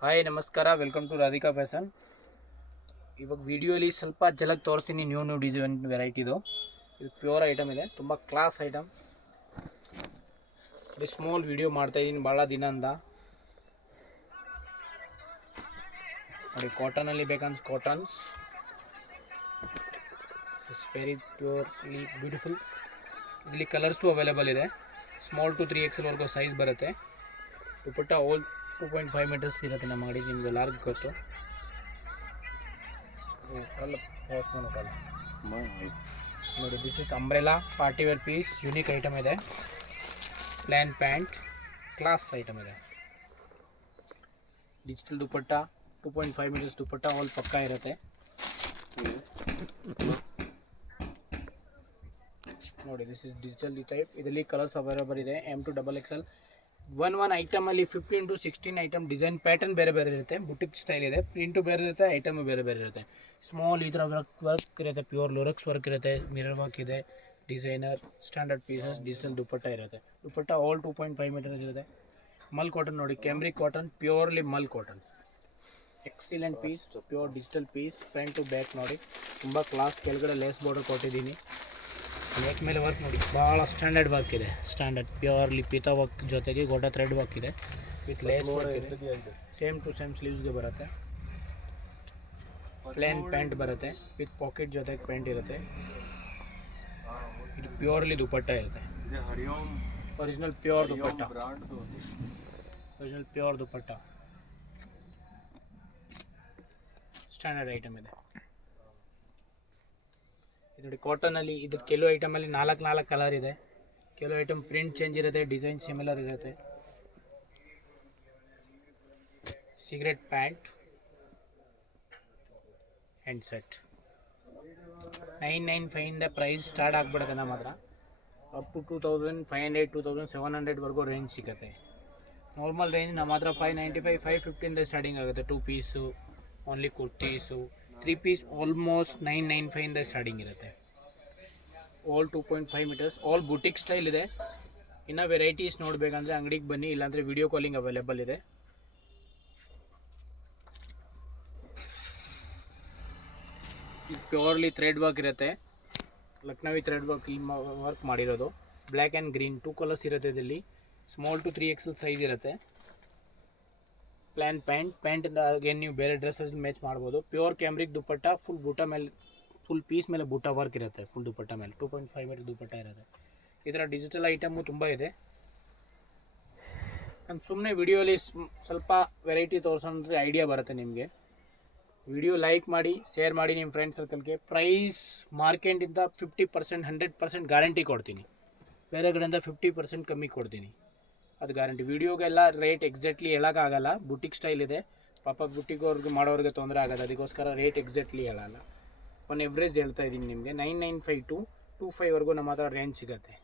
Hi ನಮಸ್ಕಾರ, welcome to Radhika fashion. ಇವಾಗ ವಿಡಿಯೋಲಿ ಸ್ವಲ್ಪ ಜಲಕ್ ತೋರಿಸ್ತೀನಿ. ನ್ಯೂ ಡಿಸೈನ್ ವೆರೈಟಿದು. ಇದು ಪ್ಯೂರ್ ಐಟಮ್ ಇದೆ, ತುಂಬ ಕ್ಲಾಸ್ ಐಟಮ್. ಸ್ಮಾಲ್ ವಿಡಿಯೋ ಮಾಡ್ತಾಯಿದ್ದೀನಿ ಭಾಳ ದಿನದಿಂದ. ನೋಡಿ, ಕಾಟನಲ್ಲಿ ಬೇಕಂದ್ರೆ cottons is very purely beautiful. ಇಲ್ಲಿ ಕಲರ್ಸು ಅವೈಲೇಬಲ್ ಇದೆ. ಸ್ಮಾಲ್ ಟು 3XL ವರೆಗೂ ಸೈಜ್ ಬರುತ್ತೆ. ದುಪಟ್ಟ ಆಲ್ 2.5 ಮೀಟರ್ಸ್ ಇರುತ್ತೆ ನಮ್ಮ ಅಂಗಡಿ. ನಿಮ್ಗೆ ಎಲ್ಲರಿಗೂ ಗೊತ್ತು. ನೋಡಿ, this is umbrella party wear piece. Unique item ಇದೆ. ಪ್ಲ್ಯಾನ್ ಪ್ಯಾಂಟ್, ಕ್ಲಾಸ್ ಐಟಮ್ ಇದೆ. Digital dupatta 2.5 metres dupatta all ಪಕ್ಕಾ ಇರುತ್ತೆ. ನೋಡಿ, ದಿಸ್ ಇಸ್ ಡಿಜಿಟಲ್ ಟೈಪ್. ಇದರಲ್ಲಿ ಕಲರ್ಸ್ ಅವೈಲೇಬಲ್ ಇದೆ. M to XXL. ಒನ್ ಐಟಮಲ್ಲಿ 15 to 16 ಐಟಮ್ ಡಿಸೈನ್ ಪ್ಯಾಟರ್ನ್ ಬೇರೆ ಬೇರೆ ಇರುತ್ತೆ. ಬುಟಿಕ್ ಸ್ಟೈಲ್ ಇದೆ. ಪ್ರಿಂಟು ಬೇರೆ ಇರುತ್ತೆ, ಐಟಮು ಬೇರೆ ಬೇರೆ ಇರುತ್ತೆ. ಸ್ಮಾಲ್ ಈ ಥರ ವರ್ಕ್ ಇರುತ್ತೆ. ಪ್ಯೂರ್ ಲೋರಕ್ಸ್ ವರ್ಕ್ ಇರುತ್ತೆ. ಮಿರರ್ ವರ್ಕ್ ಇದೆ. Designer standard pieces digital dupatta ಇರುತ್ತೆ. ದುಪಟ್ಟ ಆಲ್ 2.5 ಮೀಟರ್ಸ್ ಇರುತ್ತೆ. ಮಲ್ ಕಾಟನ್ ನೋಡಿ, cambric cotton, purely mul cotton. Excellent piece, pure digital piece. Front to back ನೋಡಿ, ತುಂಬ ಕ್ಲಾಸ್. ಕೆಳಗಡೆ ಲೇಸ್ ಬಾರ್ಡರ್ ಕೊಟ್ಟಿದ್ದೀನಿ. ನೆಕ್ ಮೇಲೆ ವರ್ಕ್ ನೋಡಿ, ಭಾಳ ಸ್ಟ್ಯಾಂಡರ್ಡ್ ವರ್ಕ್ ಇದೆ. ಸ್ಟ್ಯಾಂಡರ್ಡ್ ಪ್ಯೂರ್ಲಿ ಪೀತಾ ವರ್ಕ್ ಜೊತೆಗೆ ಗೋಟಾ ಥ್ರೆಡ್ ವರ್ಕ್ ಇದೆ. ವಿತ್ ಲೇಸ್ ವರ್ಕ್ ಇದೆ. ಸೇಮ್ ಟು ಸೇಮ್ ಸ್ಲೀವ್ಸ್ಗೆ ಬರುತ್ತೆ. ಪ್ಲೇನ್ ಪ್ಯಾಂಟ್ ಬರುತ್ತೆ ವಿತ್ ಪಾಕೆಟ್ ಜೊತೆಗೆ ಪ್ಯಾಂಟ್ ಇರುತ್ತೆ. ಇದು ಪ್ಯೂರ್ಲಿ ದುಪಟ್ಟ ಇರುತ್ತೆ. Original pure dupatta. Original pure dupatta standard item ಇದೆ. ಇದು ನೋಡಿ, ಕಾಟನಲ್ಲಿ ಇದು ಕೆಲವು ಐಟಮಲ್ಲಿ 4 ಕಲರ್ ಇದೆ. ಕೆಲವು ಐಟಮ್ ಪ್ರಿಂಟ್ ಚೇಂಜ್ ಇರುತ್ತೆ, ಡಿಸೈನ್ ಸಿಮಿಲರ್ ಇರುತ್ತೆ. ಸಿಗರೆಟ್ ಪ್ಯಾಂಟ್ ಹ್ಯಾಂಡ್ ಸೆಟ್ 995 ಇಂದ ಪ್ರೈಸ್ ಸ್ಟಾರ್ಟ್ ಆಗಿಬಿಡುತ್ತೆ ನಮ್ಮ ಹತ್ರ. ಅಪ್ ಟು 2500 2700 ವರೆಗೂ ರೇಂಜ್ ಸಿಗುತ್ತೆ. ನಾರ್ಮಲ್ ರೇಂಜ್ ನಮ್ಮ ಹತ್ರ 595 550 ಇಂದ ಸ್ಟಾರ್ಟಿಂಗ್ ಆಗುತ್ತೆ. 2 piece, only kurtis, 3 piece almost 995 ಇಂದ ಸ್ಟಾರ್ಟಿಂಗ್ ಇರುತ್ತೆ. All 2.5 metres, all boutique style ಇದೆ. ಇನ್ನು ವೆರೈಟೀಸ್ ನೋಡಬೇಕಂದ್ರೆ ಅಂಗಡಿಗೆ ಬನ್ನಿ, ಇಲ್ಲಾಂದರೆ ವಿಡಿಯೋ ಕಾಲಿಂಗ್ ಅವೈಲೇಬಲ್ ಇದೆ. ಇದು ಪ್ಯೂರ್ಲಿ ಥ್ರೆಡ್ ವರ್ಕ್ ಇರುತ್ತೆ. ಲಕ್ನವಿ ಥ್ರೆಡ್ ವರ್ಕ್ ಮಾಡಿರೋದು. ಬ್ಲ್ಯಾಕ್ ಆ್ಯಂಡ್ ಗ್ರೀನ್ 2 ಕಲರ್ಸ್ ಇರುತ್ತೆ ಇದರಲ್ಲಿ. ಸ್ಮಾಲ್ ಟು 3XL ಸೈಜ್ ಇರುತ್ತೆ. ಪ್ಲ್ಯಾನ್ ಪ್ಯಾಂಟಿಂದ ಏನು ನೀವು ಬೇರೆ ಡ್ರೆಸ್ಸಸ್ ಮ್ಯಾಚ್ ಮಾಡ್ಬೋದು. ಪ್ಯೂರ್ ಕ್ಯಾಮ್ರಿಕ್ ದುಪಟ್ಟ, ಫುಲ್ ಬೂಟ ಮೇಲೆ, ಫುಲ್ ಪೀಸ್ ಮೇಲೆ ಬೂಟ ವರ್ಕ್ ಇರುತ್ತೆ. ಫುಲ್ ದುಪಟ್ಟ ಮೇಲೆ 2.5 ಮೀಟರ್ ದುಪಟ್ಟ ಇರುತ್ತೆ. ಈ ಥರ ಡಿಜಿಟಲ್ ಐಟಮು ತುಂಬ ಇದೆ. ನಾನು ಸುಮ್ಮನೆ ವಿಡಿಯೋಲಿ ಸ್ವಲ್ಪ ವೆರೈಟಿ ತೋರಿಸೋಂದ್ರೆ ಐಡಿಯಾ ಬರುತ್ತೆ ನಿಮಗೆ. ವಿಡಿಯೋ ಲೈಕ್ ಮಾಡಿ, ಶೇರ್ ಮಾಡಿ ನಿಮ್ಮ ಫ್ರೆಂಡ್ ಸರ್ಕಲ್ಗೆ. ಪ್ರೈಸ್ ಮಾರ್ಕೆಟಿಂದ 50% 100% ಗ್ಯಾರಂಟಿ ಕೊಡ್ತೀನಿ. ಬೇರೆ ಕಡೆಯಿಂದ 50% ಕಮ್ಮಿ ಕೊಡ್ತೀನಿ, ಅದು ಗ್ಯಾರಂಟಿ. ವೀಡಿಯೋಗೆಲ್ಲ ರೇಟ್ ಎಕ್ಸಾಕ್ಟ್ಲಿ ಹೇಳೋಕ್ಕಾಗಲ್ಲ. ಬುಟಿಕ್ ಸ್ಟೈಲ್ ಇದೆ. ಪಾಪ ಬುಟಿಕ್ ಮಾಡೋರಿಗೆ ತೊಂದರೆ ಆಗೋದು, ಅದಕ್ಕೋಸ್ಕರ ರೇಟ್ ಎಕ್ಸಾಕ್ಟ್ಲಿ ಹೇಳಲ್ಲ. ಒನ್ ಎವ್ರೇಜ್ ಹೇಳ್ತಾ ಇದ್ದೀನಿ ನಿಮಗೆ. 995 to 25 ವರೆಗೂ ನಮ್ಮ ಹತ್ರ ರೇಂಜ್ ಸಿಗುತ್ತೆ.